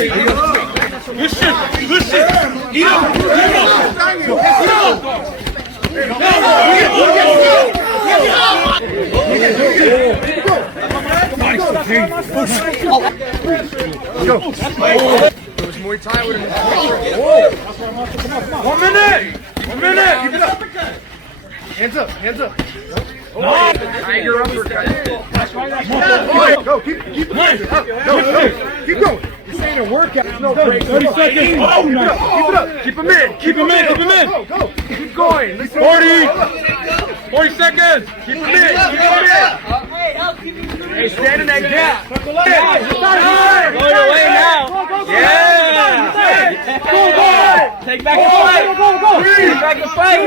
Listen. Eat up. Go. It was Muay Thai with him. 1 minute. Keep it up. Hands up. Tiger uppercut. Go. Keep it up. Go. Keep going. This ain't a workout. There's no break. 30 seconds. Keep it up. Keep him in. Keep him in. Go. Keep going. 40 seconds. Keep him in. Hey, stand in that gap. Go your way now. Yeah. Go. Take back the fight. Take back the fight.